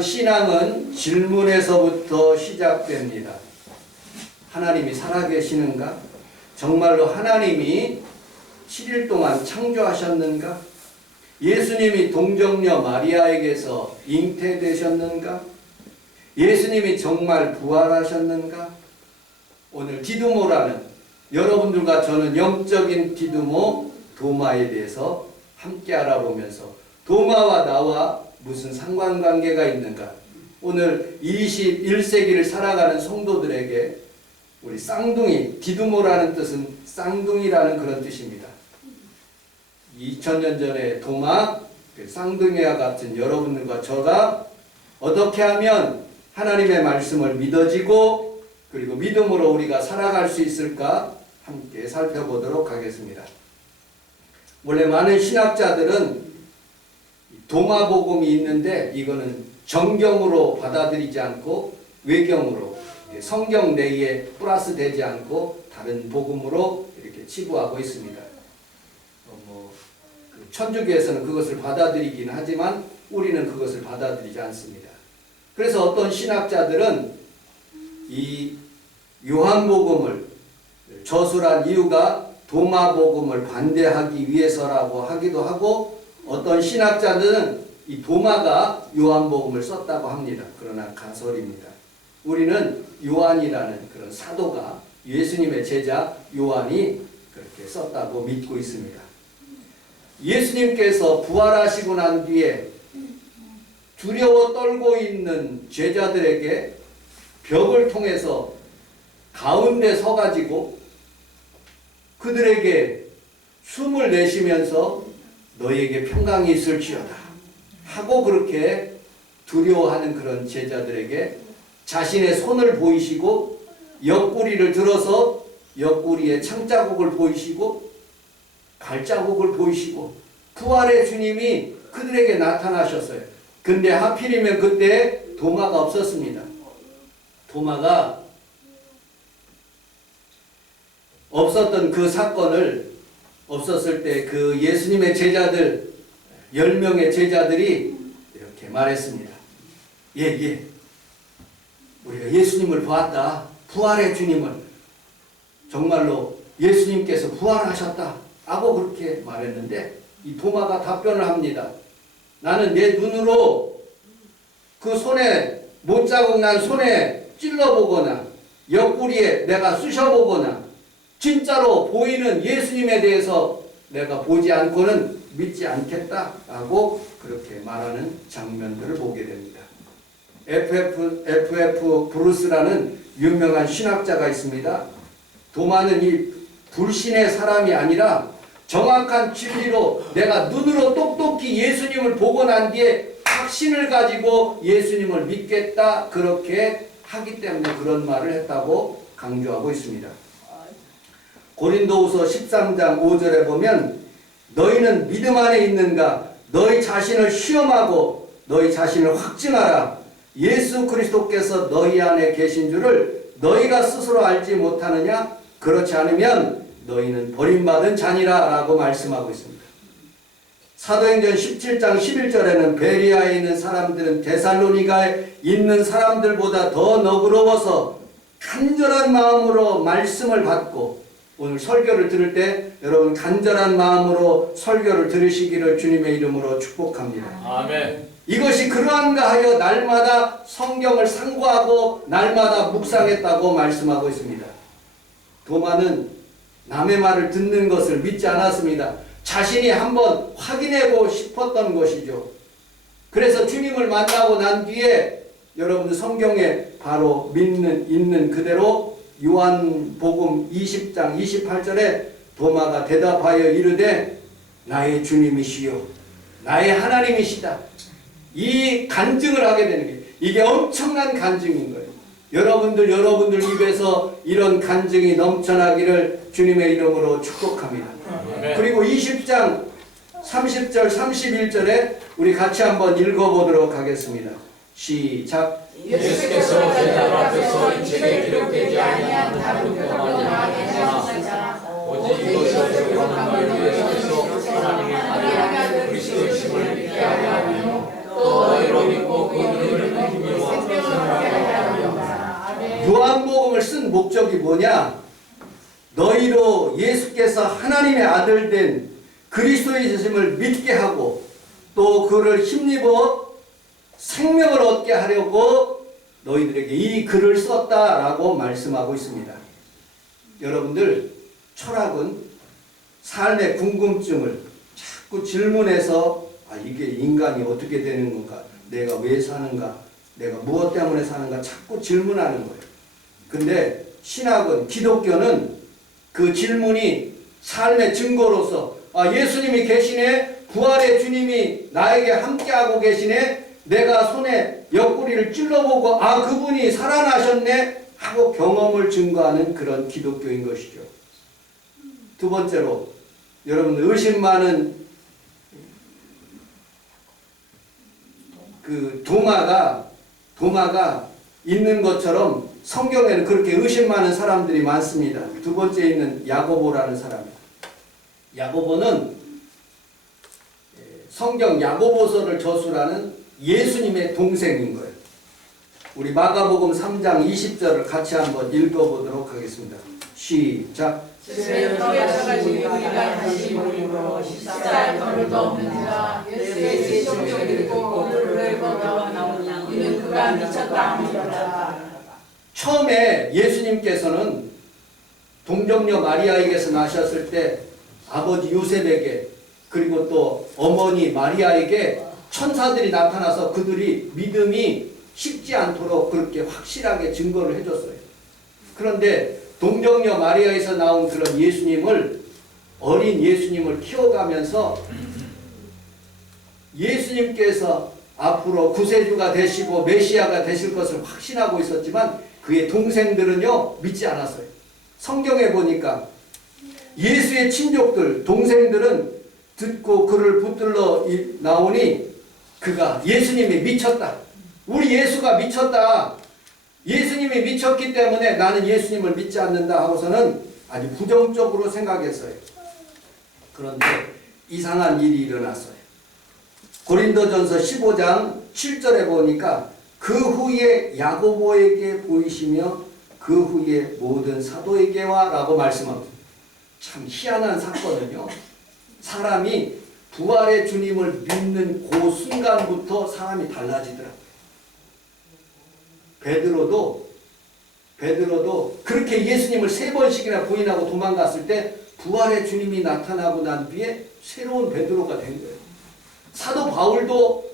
신앙은 질문에서부터 시작됩니다. 하나님이 살아계시는가? 정말로 하나님이 7일 동안 창조하셨는가? 예수님이 동정녀 마리아에게서 잉태되셨는가? 예수님이 정말 부활하셨는가? 오늘 디두모라는 여러분들과 저는 영적인 디두모 도마에 대해서 함께 알아보면서 도마와 나와 무슨 상관관계가 있는가? 오늘 21세기를 살아가는 성도들에게 우리 쌍둥이, 디두모라는 뜻은 쌍둥이라는 그런 뜻입니다. 2000년 전에 도마, 쌍둥이와 같은 여러분들과 저가 어떻게 하면 하나님의 말씀을 믿어지고 그리고 믿음으로 우리가 살아갈 수 있을까 함께 살펴보도록 하겠습니다. 원래 많은 신학자들은 도마복음이 있는데 이거는 정경으로 받아들이지 않고 외경으로 성경 내에 플러스 되지 않고 다른 복음으로 이렇게 치부하고 있습니다. 천주교에서는 그것을 받아들이긴 하지만 우리는 그것을 받아들이지 않습니다. 그래서 어떤 신학자들은 이 요한복음을 저술한 이유가 도마복음을 반대하기 위해서라고 하기도 하고 어떤 신학자들은 이 도마가 요한복음을 썼다고 합니다. 그러나 가설입니다. 우리는 요한이라는 그런 사도가 예수님의 제자 요한이 그렇게 썼다고 믿고 있습니다. 예수님께서 부활하시고 난 뒤에 두려워 떨고 있는 제자들에게 벽을 통해서 가운데 서가지고 그들에게 숨을 내쉬면서 너희에게 평강이 있을지어다 하고 그렇게 두려워하는 그런 제자들에게 자신의 손을 보이시고 옆구리를 들어서 옆구리에 창자국을 보이시고 발자국을 보이시고 부활의 주님이 그들에게 나타나셨어요. 근데 하필이면 그때 도마가 없었습니다. 도마가 없었던 그 사건을 없었을 때 그 예수님의 제자들 10명의 제자들이 이렇게 말했습니다. 예. 우리가 예수님을 보았다. 부활의 주님을. 정말로 예수님께서 부활하셨다. 하고 그렇게 말했는데 이 도마가 답변을 합니다. 나는 내 눈으로 그 손에 못자국 난 손에 찔러보거나 옆구리에 내가 쑤셔보거나 진짜로 보이는 예수님에 대해서 내가 보지 않고는 믿지 않겠다 하고 그렇게 말하는 장면들을 보게 됩니다. F.F. 브루스라는 유명한 신학자가 있습니다. 도마는 이 불신의 사람이 아니라 정확한 진리로 내가 눈으로 똑똑히 예수님을 보고 난 뒤에 확신을 가지고 예수님을 믿겠다 그렇게 하기 때문에 그런 말을 했다고 강조하고 있습니다. 고린도후서 13장 5절에 보면 너희는 믿음 안에 있는가? 너희 자신을 시험하고 너희 자신을 확증하라. 예수 그리스도께서 너희 안에 계신 줄을 너희가 스스로 알지 못하느냐? 그렇지 않으면 너희는 버림받은 자니라 라고 말씀하고 있습니다. 사도행전 17장 11절에는 베리아에 있는 사람들은 데살로니가에 있는 사람들보다 더 너그러워서 간절한 마음으로 말씀을 받고 오늘 설교를 들을 때 여러분 간절한 마음으로 설교를 들으시기를 주님의 이름으로 축복합니다. 아멘. 이것이 그러한가 하여 날마다 성경을 상고하고 날마다 묵상했다고 말씀하고 있습니다. 도마는 남의 말을 듣는 것을 믿지 않았습니다. 자신이 한번 확인하고 싶었던 것이죠. 그래서 주님을 만나고 난 뒤에 여러분들 성경에 바로 있는 그대로 요한복음 20장 28절에 도마가 대답하여 이르되 나의 주님이시요 나의 하나님이시다. 이 간증을 하게 되는 게 이게 엄청난 간증인 거예요. 여러분들 입에서 이런 간증이 넘쳐나기를 주님의 이름으로 축복합니다. 그리고 20장 30절 31절에 우리 같이 한번 읽어보도록 하겠습니다. 시작. 예수께서 제자들 앞에서 이 책에 기록되지 아니한 다른 것만이 아니라 오직 이것을 영원한 너희를 위해서 하나님의 아들 그리스도의 심을 믿게 하려 하며 또 너희로 믿고 그 이름을 요한복음을 쓴 목적이 뭐냐? 너희로 예수께서 하나님의 아들 된 그리스도이심을 믿게 하고 또 그를 힘입어 생명을 얻게 하려고 너희들에게 이 글을 썼다라고 말씀하고 있습니다. 여러분들, 철학은 삶의 궁금증을 자꾸 질문해서 이게 인간이 어떻게 되는 건가? 내가 왜 사는가? 내가 무엇 때문에 사는가? 자꾸 질문하는 거예요. 근데 신학은, 기독교는 그 질문이 삶의 증거로서 예수님이 계시네, 부활의 주님이 나에게 함께하고 계시네, 내가 손에 옆구리를 찔러보고 그분이 살아나셨네 하고 경험을 증거하는 그런 기독교인 것이죠. 두 번째로, 여러분, 의심 많은 그 도마가 있는 것처럼 성경에는 그렇게 의심 많은 사람들이 많습니다. 두 번째 있는 야고보라는 사람입니다. 야고보는 성경 야고보서를 저술하는 예수님의 동생인 거예요. 우리 마가복음 3장 20절을 같이 한번 읽어보도록 하겠습니다. 시작. 처음에 예수님께서는 동정녀 마리아에게서 나셨을 때 아버지 요셉에게 그리고 또 어머니 마리아에게 천사들이 나타나서 그들이 믿음이 식지 않도록 그렇게 확실하게 증거를 해줬어요. 그런데 동정녀 마리아에서 나온 그런 어린 예수님을 키워가면서 예수님께서 앞으로 구세주가 되시고 메시아가 되실 것을 확신하고 있었지만 그의 동생들은요, 믿지 않았어요. 성경에 보니까 예수의 친족들, 동생들은 듣고 그를 붙들러 나오니 그가 예수님이 미쳤다. 우리 예수가 미쳤다. 예수님이 미쳤기 때문에 나는 예수님을 믿지 않는다 하고서는 아주 부정적으로 생각했어요. 그런데 이상한 일이 일어났어요. 고린도전서 15장 7절에 보니까 그 후에 야고보에게 보이시며 그 후에 모든 사도에게와 라고 말씀합니다. 참 희한한 사건은요, 사람이 부활의 주님을 믿는 그 순간부터 사람이 달라지더라고요. 베드로도 그렇게 예수님을 3번씩이나 부인하고 도망갔을 때 부활의 주님이 나타나고 난 뒤에 새로운 베드로가 된 거예요. 사도 바울도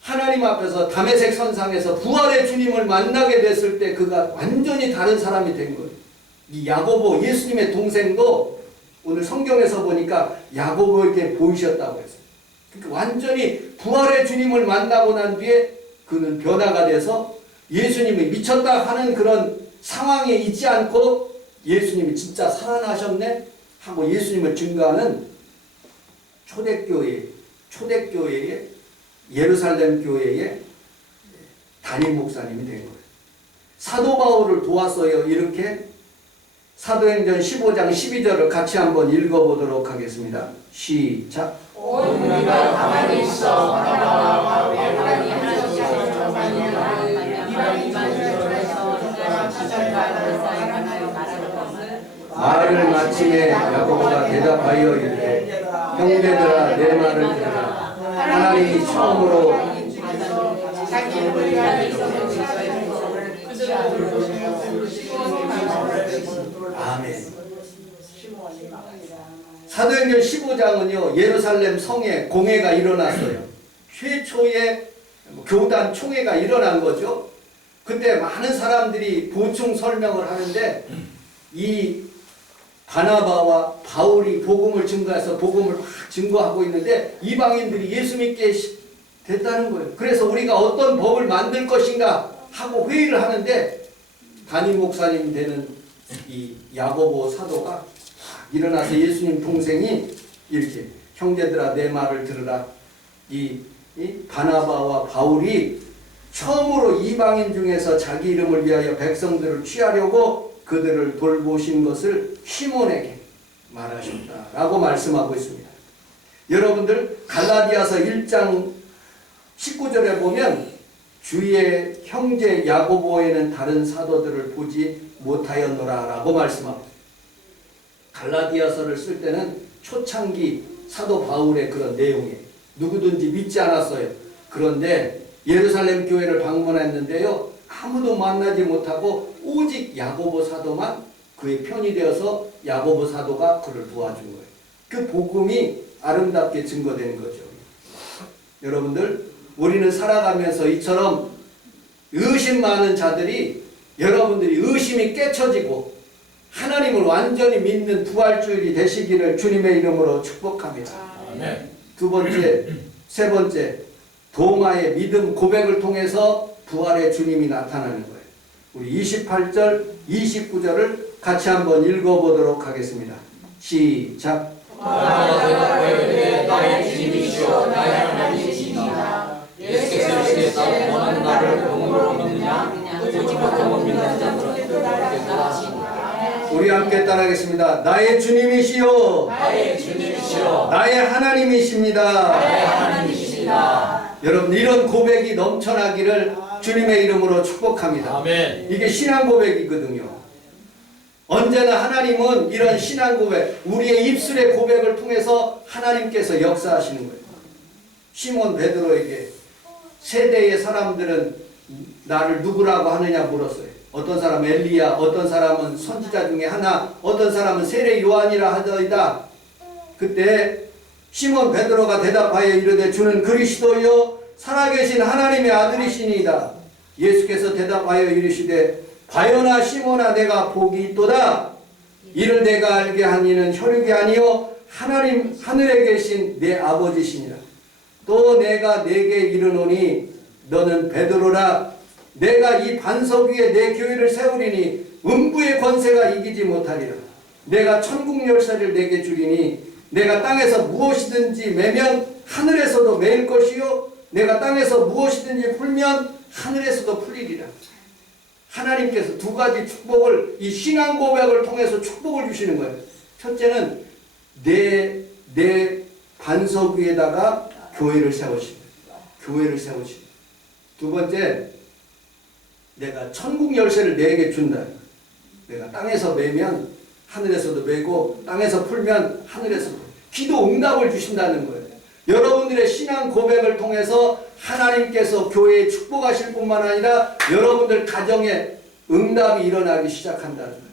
하나님 앞에서 다메섹 선상에서 부활의 주님을 만나게 됐을 때 그가 완전히 다른 사람이 된 거예요. 이 야고보, 예수님의 동생도 오늘 성경에서 보니까 야고보에게 보이셨다고 했어요. 그러니까 완전히 부활의 주님을 만나고 난 뒤에 그는 변화가 돼서 예수님이 미쳤다 하는 그런 상황에 있지 않고 예수님이 진짜 살아나셨네 하고 예수님을 증거하는 초대교회의 예루살렘 교회의 담임 목사님이 된 거예요. 사도 바울을 도왔어요. 이렇게 사도행전 15장 12절을 같이 한번 읽어보도록 하겠습니다. 시작. 우리가 가만히 있어 바나바와 바울이 하나씩 말을 마침에 야고보가 대답하여 이르되 형제들아 내 말을 들으라. 하나님이 처음으로 아멘. 사도행전 15장은요 예루살렘 성에 공회가 일어났어요. 최초의 교단 총회가 일어난 거죠. 그때 많은 사람들이 보충 설명을 하는데 이 바나바와 바울이 복음을 증거해서 복음을 막 증거하고 있는데 이방인들이 예수 믿게 됐다는 거예요. 그래서 우리가 어떤 법을 만들 것인가 하고 회의를 하는데 담임 목사님이 되는 이 야고보 사도가 일어나서 예수님 동생이 이렇게 형제들아 내 말을 들으라. 이 바나바와 바울이 처음으로 이방인 중에서 자기 이름을 위하여 백성들을 취하려고 그들을 돌보신 것을 시몬에게 말하셨다라고 말씀하고 있습니다. 여러분들 갈라디아서 1장 19절에 보면 주의 형제 야고보에는 다른 사도들을 보지 못하였노라 라고 말씀합니다. 갈라디아서를 쓸 때는 초창기 사도 바울의 그런 내용에 누구든지 믿지 않았어요. 그런데 예루살렘 교회를 방문했는데요, 아무도 만나지 못하고 오직 야고보 사도만 그의 편이 되어서 야고보 사도가 그를 도와준 거예요. 그 복음이 아름답게 증거되는 거죠. 여러분들, 우리는 살아가면서 이처럼 의심 많은 자들이, 여러분들이 의심이 깨쳐지고 하나님을 완전히 믿는 부활주일이 되시기를 주님의 이름으로 축복합니다. 아멘. 두 번째, 세 번째, 도마의 믿음 고백을 통해서 부활의 주님이 나타나는 거예요. 우리 28절, 29절을 같이 한번 읽어보도록 하겠습니다. 시작. 도마가 대답하여 나의 주님이시오 나의 하나님이시니라. 예수께서 이르시되 너는 나를 공으로 믿느냐 오직 겉으로 믿는 자들은 그렇게 우리 함께 따라하겠습니다. 나의 주님이시오 나의 주님이시오 나의 하나님이십니다. 나의 하나님이시다. 여러분, 이런 고백이 넘쳐나기를 주님의 이름으로 축복합니다. 아멘. 이게 신앙 고백이거든요. 언제나 하나님은 이런 신앙 고백, 우리의 입술의 고백을 통해서 하나님께서 역사하시는 거예요. 시몬 베드로에게 세대의 사람들은 나를 누구라고 하느냐 물었어요. 어떤 사람은 엘리야, 어떤 사람은 선지자 중에 하나, 어떤 사람은 세례 요한이라 하더이다. 그때 시몬 베드로가 대답하여 이르되 주는 그리스도요 살아계신 하나님의 아들이시니이다. 예수께서 대답하여 이르시되 바요나 시몬아 내가 복이 있도다. 이를 내가 알게 한 이는 혈육이 아니요 하나님 하늘에 계신 내 아버지시니라. 또 내가 내게 이르노니 너는 베드로라. 내가 이 반석 위에 내 교회를 세우리니 음부의 권세가 이기지 못하리라. 내가 천국 열쇠를 내게 주리니 내가 땅에서 무엇이든지 매면 하늘에서도 매일 것이요 내가 땅에서 무엇이든지 풀면 하늘에서도 풀리리라. 하나님께서 두 가지 축복을, 이 신앙 고백을 통해서 축복을 주시는 거예요. 첫째는 내 반석 위에다가 교회를 세우십니다. 교회를 세우십니다. 두 번째, 내가 천국 열쇠를 내게 준다. 내가 땅에서 매면 하늘에서도 매고 땅에서 풀면 하늘에서도, 기도 응답을 주신다는 거예요. 여러분들의 신앙 고백을 통해서 하나님께서 교회에 축복하실 뿐만 아니라 여러분들 가정에 응답이 일어나기 시작한다는 거예요.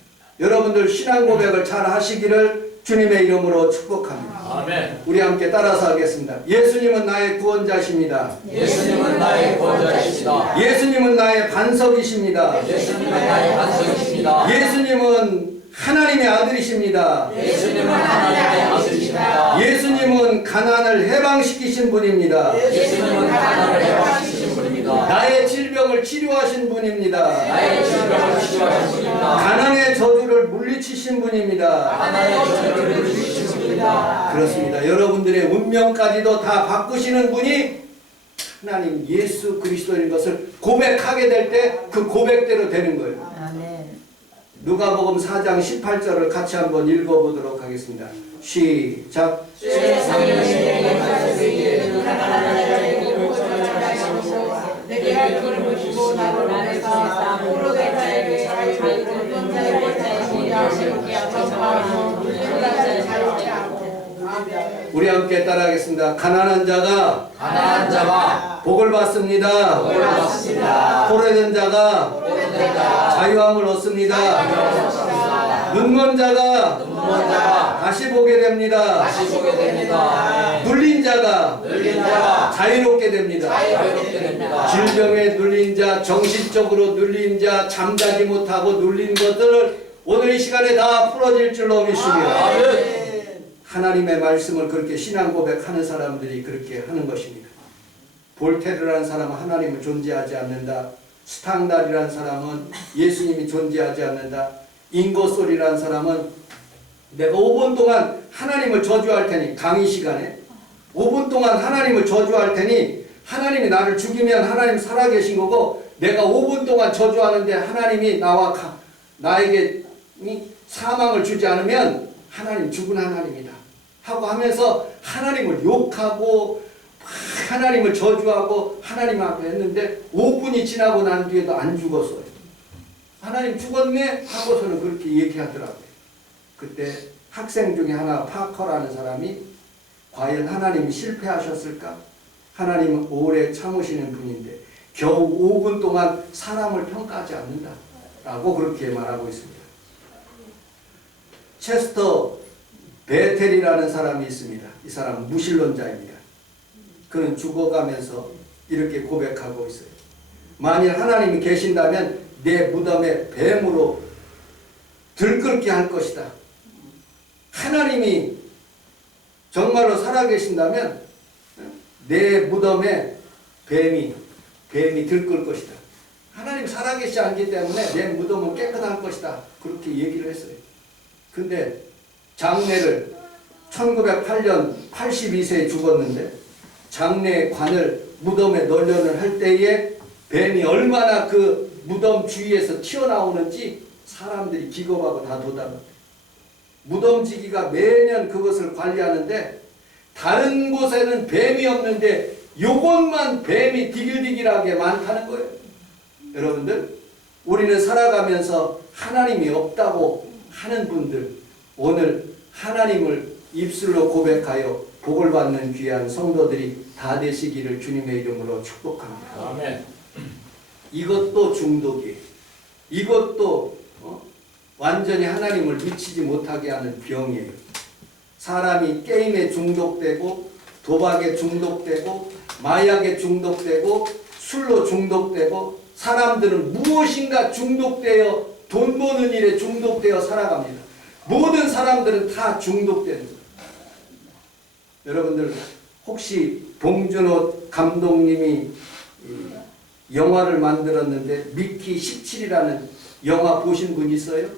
여러분들 신앙 고백을 잘 하시기를 주님의 이름으로 축복합니다. 아멘. 우리 함께 따라서 하겠습니다. 예수님은 나의 구원자십니다. 예수님은 나의 구원자이시다. 예수님은 나의 반석이십니다. 예수님은 나의 반석이십니다. 예수님은 하나님의 아들이십니다. 예수님은 하나님의 아들이십니다. 예수님은 가난을 해방시키신 분입니다. 예수님은 가난을 해방시키신 분입니다. 나의 질병을 치료하신 분입니다. 나의 질병을 치료하신 분입니다. 가난의 저주를 물리치신 분입니다. 하나님의 저주를 물리치신 분입니다. 그렇습니다. 여러분들의 운명까지도 다 바꾸시는 분이 하나님 예수 그리스도인 것을 고백하게 될 때 그 고백대로 되는 거예요. 아멘. 누가복음 4장 18절을 같이 한번 읽어보도록 하겠습니다. 시작. 우리 함께 따라하겠습니다. 가난한 자가 복을 받습니다. 포로된 자가 자유함을 얻습니다. 눈먼 자가 다시 보게 됩니다. 눌린 자가 자유롭게 됩니다. 질병에 눌린 자, 정신적으로 눌린 자, 잠자지 못하고 눌린 것들을 오늘 이 시간에 다 풀어질 줄로 믿습니다. 하나님의 말씀을 그렇게 신앙 고백하는 사람들이 그렇게 하는 것입니다. 볼테르라는 사람은 하나님은 존재하지 않는다. 스탕달이라는 사람은 예수님이 존재하지 않는다. 잉고솔이라는 사람은 내가 5분 동안 하나님을 저주할 테니, 강의 시간에 5분 동안 하나님을 저주할 테니 하나님이 나를 죽이면 하나님 살아계신 거고, 내가 5분 동안 저주하는데 하나님이 나에게 사망을 주지 않으면 하나님 죽은 하나님이다 하고 하면서 하나님을 욕하고 막 하나님을 저주하고 하나님 앞에 했는데 5분이 지나고 난 뒤에도 안 죽었어요. 하나님 죽었네 하고서는 그렇게 얘기하더라고요. 그때 학생 중에 하나 파커라는 사람이 과연 하나님이 실패하셨을까? 하나님은 오래 참으시는 분인데 겨우 5분 동안 사람을 평가하지 않는다 라고 그렇게 말하고 있습니다. 체스터 베텔이라는 사람이 있습니다. 이 사람은 무신론자입니다. 그는 죽어가면서 이렇게 고백하고 있어요. 만일 하나님이 계신다면 내 무덤에 뱀으로 들끓게 할 것이다. 하나님이 정말로 살아계신다면 내 무덤에 뱀이 들끓 것이다. 하나님 살아계시지 않기 때문에 내 무덤은 깨끗할 것이다. 그렇게 얘기를 했어요. 근데 장례를 1908년 82세에 죽었는데 장례관을 무덤에 널련을 할 때에 뱀이 얼마나 그 무덤 주위에서 튀어나오는지 사람들이 기겁하고 다 도담합니다. 무덤지기가 매년 그것을 관리하는데 다른 곳에는 뱀이 없는데 요것만 뱀이 디글디글하게 많다는 거예요. 여러분들, 우리는 살아가면서 하나님이 없다고 하는 분들, 오늘 하나님을 입술로 고백하여 복을 받는 귀한 성도들이 다 되시기를 주님의 이름으로 축복합니다. 아멘. 이것도 중독이에요. 이것도 완전히 하나님을 미치지 못하게 하는 병이에요. 사람이 게임에 중독되고 도박에 중독되고 마약에 중독되고 술로 중독되고 사람들은 무엇인가 중독되어 돈 버는 일에 중독되어 살아갑니다. 모든 사람들은 다 중독되는 거예요. 여러분들 혹시 봉준호 감독님이 영화를 만들었는데 미키 17이라는 영화 보신 분 있어요?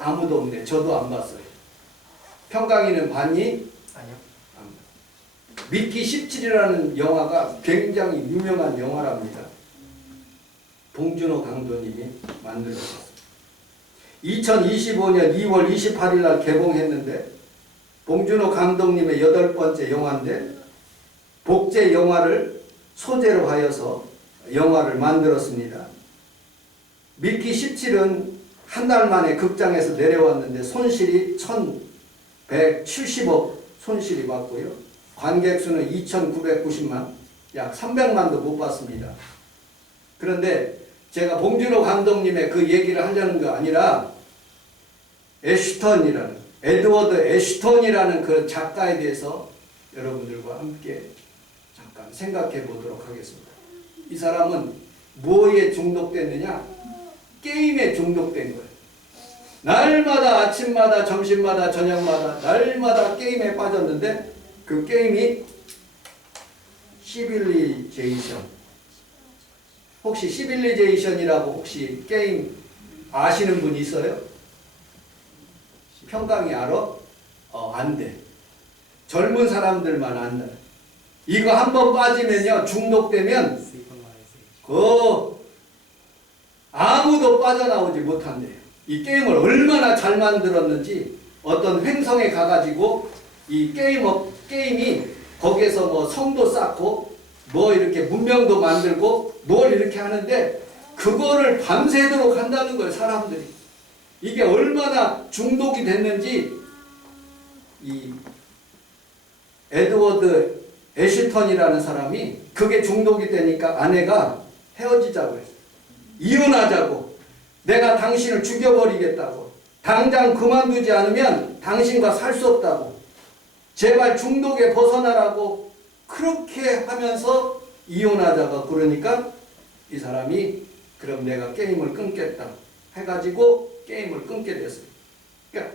아무도 없네. 저도 안 봤어요. 평강이는 봤니? 아니요. 미키 17이라는 영화가 굉장히 유명한 영화랍니다. 봉준호 감독님이 만들었어요. 2025년 2월 28일 날 개봉했는데 봉준호 감독님의 8번째 영화인데 복제 영화를 소재로 하여서 영화를 만들었습니다. 미키 17은 한 달 만에 극장에서 내려왔는데 손실이 1,170억 손실이 봤고요. 관객 수는 2,990만, 약 300만도 못 봤습니다. 그런데 제가 봉준호 감독님의 그 얘기를 하려는 거 아니라 에드워드 애슈턴이라는 그 작가에 대해서 여러분들과 함께 잠깐 생각해 보도록 하겠습니다. 이 사람은 뭐에 중독됐느냐? 게임에 중독된 거예요. 날마다 아침마다 점심마다 저녁마다 날마다 게임에 빠졌는데 그 게임이 시빌리제이션. 혹시 시빌리제이션이라고 혹시 게임 아시는 분 있어요? 평강이 알아? 안 돼. 젊은 사람들만 안다. 이거 한번 빠지면요 중독되면 아무도 빠져나오지 못한대요. 이 게임을 얼마나 잘 만들었는지 어떤 횡성에 가가지고 이 게임이 거기에서 뭐 성도 쌓고 뭐 이렇게 문명도 만들고 뭘 이렇게 하는데 그거를 밤새도록 한다는 거예요. 사람들이. 이게 얼마나 중독이 됐는지 이 에드워드 애슈턴이라는 사람이 그게 중독이 되니까 아내가 헤어지자고 했어요. 이혼하자고. 내가 당신을 죽여버리겠다고. 당장 그만두지 않으면 당신과 살 수 없다고. 제발 중독에 벗어나라고 그렇게 하면서 이혼하자고 그러니까 이 사람이 그럼 내가 게임을 끊겠다 해가지고 게임을 끊게 됐어요. 그러니까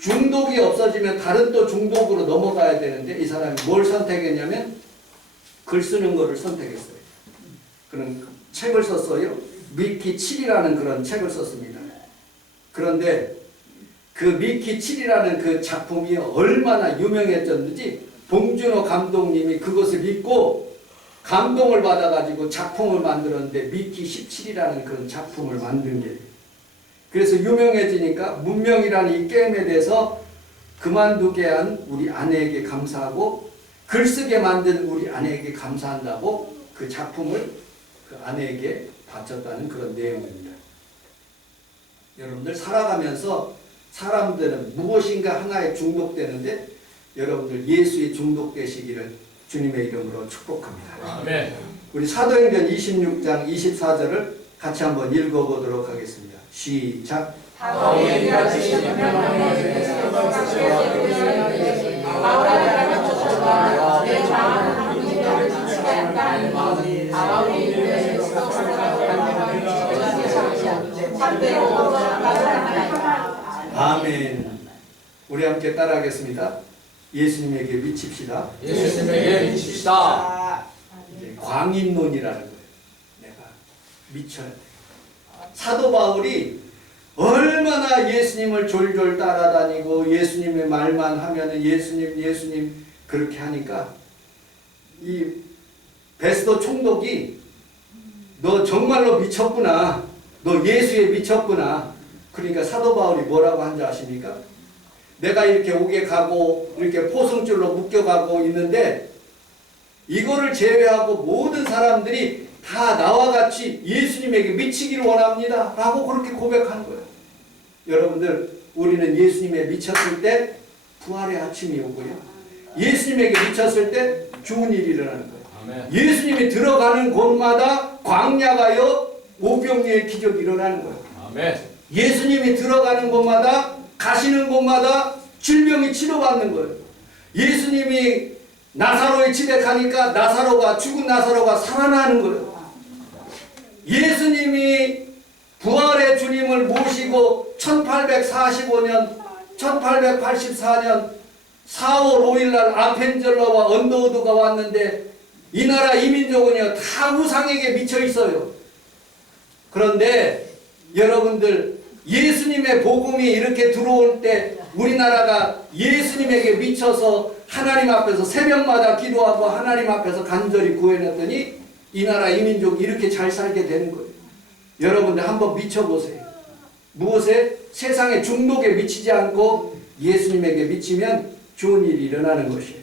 중독이 없어지면 다른 또 중독으로 넘어가야 되는데 이 사람이 뭘 선택했냐면 글 쓰는 거를 선택했어요. 그런 책을 썼어요. 미키 7이라는 그런 책을 썼습니다. 그런데 그 미키 7이라는 그 작품이 얼마나 유명해졌는지 봉준호 감독님이 그것을 믿고 감동을 받아가지고 작품을 만들었는데 미키 17이라는 그런 작품을 만든 게 그래서 유명해지니까 문명이라는 이 게임에 대해서 그만두게 한 우리 아내에게 감사하고 글쓰게 만든 우리 아내에게 감사한다고 그 작품을 그 아내에게 바쳤다는 그런 내용입니다. 여러분들 살아가면서 사람들은 무엇인가 하나에 중독되는데 여러분들 예수에 중독되시기를 주님의 이름으로 축복합니다. 아멘. 우리 사도행전 26장 24절을 같이 한번 읽어보도록 하겠습니다. 시작. 아멘. 우리 함께 따라하겠습니다. 예수님에게 미칩시다. 예수님에게 미칩시다. 광인론이라는 거예요. 내가 미쳐야 돼. 사도 바울이 얼마나 예수님을 졸졸 따라다니고 예수님의 말만 하면은 예수님 그렇게 하니까 이 베스도 총독이 너 정말로 미쳤구나. 너 예수에 미쳤구나. 그러니까 사도 바울이 뭐라고 한지 아십니까? 내가 이렇게 옥에 가고 이렇게 포승줄로 묶여가고 있는데 이거를 제외하고 모든 사람들이 다 나와 같이 예수님에게 미치기를 원합니다. 라고 그렇게 고백하는 거예요. 여러분들, 우리는 예수님에 미쳤을 때 부활의 아침이 오고요. 예수님에게 미쳤을 때 좋은 일이 일어나는 거예요. 아멘. 예수님이 들어가는 곳마다 광야가요 오병이의 기적이 일어나는 거예요. 아멘. 예수님이 들어가는 곳마다 가시는 곳마다 질병이 치료받는 거예요. 예수님이 나사로의 집에 가니까 죽은 나사로가 살아나는 거예요. 예수님이 부활의 주님을 모시고 1884년 4월 5일날 아펜젤러와 언더우드가 왔는데 이 나라 이민족은요 다 우상에게 미쳐 있어요. 그런데 여러분들 예수님의 복음이 이렇게 들어올 때 우리나라가 예수님에게 미쳐서 하나님 앞에서 새벽마다 기도하고 하나님 앞에서 간절히 구해냈더니 이 나라 이민족이 이렇게 잘 살게 되는 거예요. 여러분들 한번 미쳐보세요. 무엇에? 세상의 중독에 미치지 않고 예수님에게 미치면 좋은 일이 일어나는 것이에요.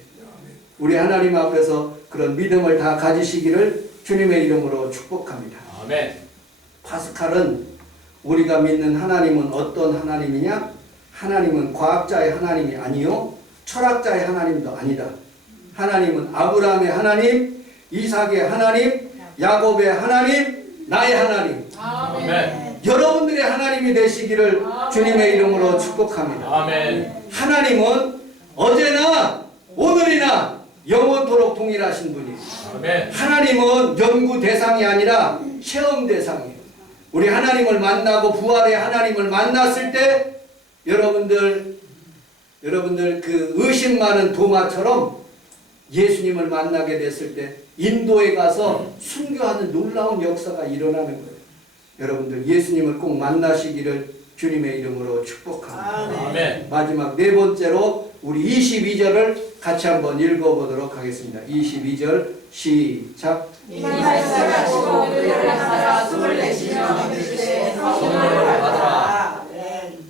우리 하나님 앞에서 그런 믿음을 다 가지시기를 주님의 이름으로 축복합니다. 아멘. 파스칼은 우리가 믿는 하나님은 어떤 하나님이냐? 하나님은 과학자의 하나님이 아니요 철학자의 하나님도 아니다. 하나님은 아브라함의 하나님, 이삭의 하나님, 야곱의 하나님, 나의 하나님. 아멘. 여러분들의 하나님이 되시기를 주님의 이름으로 축복합니다. 아멘. 하나님은 어제나 오늘이나 영원토록 동일하신 분이에요. 아멘. 하나님은 연구 대상이 아니라 체험 대상이에요. 우리 하나님을 만나고 부활의 하나님을 만났을 때 여러분들 그 의심 많은 도마처럼 예수님을 만나게 됐을 때 인도에 가서 순교하는 놀라운 역사가 일어나는 거예요. 여러분들 예수님을 꼭 만나시기를 주님의 이름으로 축복합니다. 아멘. 마지막 네 번째로 우리 22절을 같이 한번 읽어보도록 하겠습니다. 22절 시작. 이 말씀을 가지고 그들을 하나 숨을 내쉬며 성령을 받으라.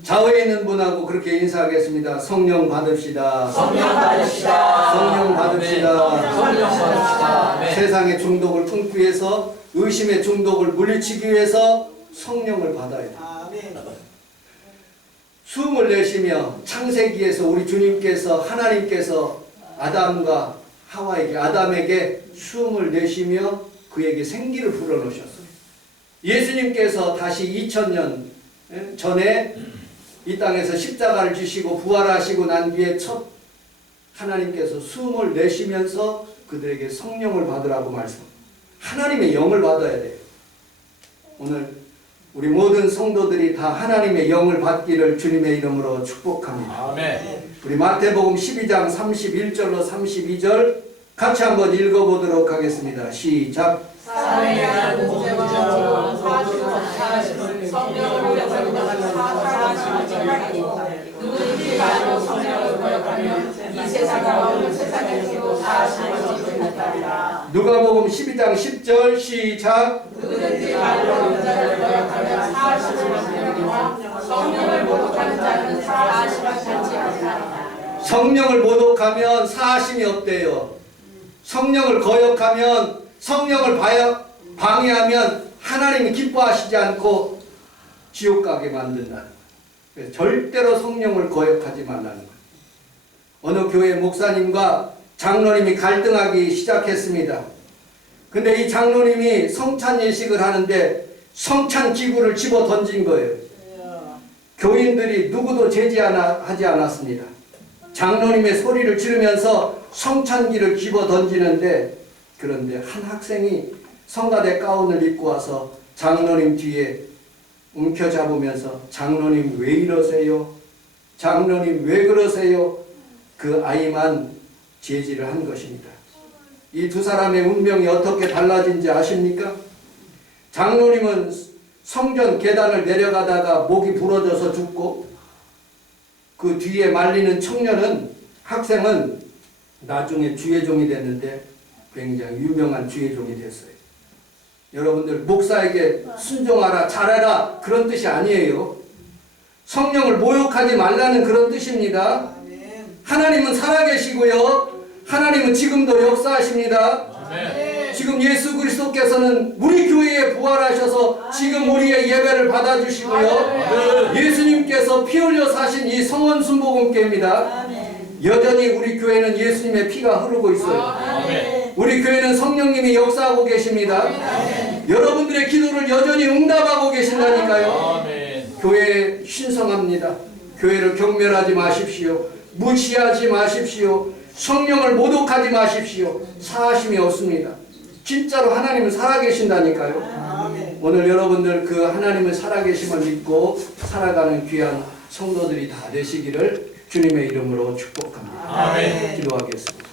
좌우에 있는 분하고 그렇게 인사하겠습니다. 성령 받읍시다. 성령 받읍시다. 성령 받읍시다. 성령 받읍시다. 아멘. 세상의 중독을 끊기 위해서 의심의 중독을 물리치기 위해서 성령을 받아야 돼요. 숨을 내쉬며 창세기에서 우리 주님께서 하나님께서 아담에게 숨을 내쉬며 그에게 생기를 불어넣으셨어요. 예수님께서 다시 2000년 전에 이 땅에서 십자가를 지시고 부활하시고 난 뒤에 첫 하나님께서 숨을 내쉬면서 그들에게 성령을 받으라고 말씀. 하나님의 영을 받아야 돼요. 오늘 우리 모든 성도들이 다 하나님의 영을 받기를 주님의 이름으로 축복합니다. 아멘. 우리 마태복음 12장 31절로 32절 같이 한번 읽어보도록 하겠습니다. 시작. 사랑이라는 문제와 성령을 누구든지 말로 성령을 거역하면 이 세상과 어느 세상에서도 사하심을 지지 못하리라. 누가복음 12장 10절 시작. 누구든지 말로 은자를 거역하면 사하심을 받으리라. 성령을 모독하는 자는 사하심을 받지 못하리라. 성령을 모독하면 사하심이 없대요. 성령을 거역하면, 성령을 방해하면 하나님이 기뻐하시지 않고 지옥 가게 만든다는 거예요. 그래서 절대로 성령을 거역하지 말라는 거예요. 어느 교회 목사님과 장로님이 갈등하기 시작했습니다. 근데 이 장로님이 성찬 예식을 하는데 성찬 기구를 집어 던진 거예요. 교인들이 누구도 제지하지 않았습니다. 장로님의 소리를 지르면서 성찬기를 집어 던지는데, 그런데 한 학생이 성가대 가운을 입고 와서 장로님 뒤에 움켜잡으면서 장로님 왜 이러세요? 장로님 왜 그러세요? 그 아이만 제지를 한 것입니다. 이 두 사람의 운명이 어떻게 달라진지 아십니까? 장로님은 성전 계단을 내려가다가 목이 부러져서 죽고, 그 뒤에 말리는 청년은, 학생은 나중에 주의종이 됐는데 굉장히 유명한 주의종이 됐어요. 여러분들, 목사에게 순종하라, 잘해라, 그런 뜻이 아니에요. 성령을 모욕하지 말라는 그런 뜻입니다. 하나님은 살아계시고요, 하나님은 지금도 역사하십니다. 지금 예수 그리스도께서는 우리 교회에 부활하셔서 지금 우리의 예배를 받아주시고요, 예수님께서 피 흘려 사신 이 성원 순복음교회입니다. 여전히 우리 교회는 예수님의 피가 흐르고 있어요. 우리 교회는 성령님이 역사하고 계십니다. 여러분들의 기도를 여전히 응답하고 계신다니까요. 교회에 신성합니다. 교회를 경멸하지 마십시오. 무시하지 마십시오. 성령을 모독하지 마십시오. 사하심이 없습니다. 진짜로 하나님은 살아계신다니까요. 오늘 여러분들 그 하나님을 살아계심을 믿고 살아가는 귀한 성도들이 다 되시기를 주님의 이름으로 축복합니다. 기도하겠습니다.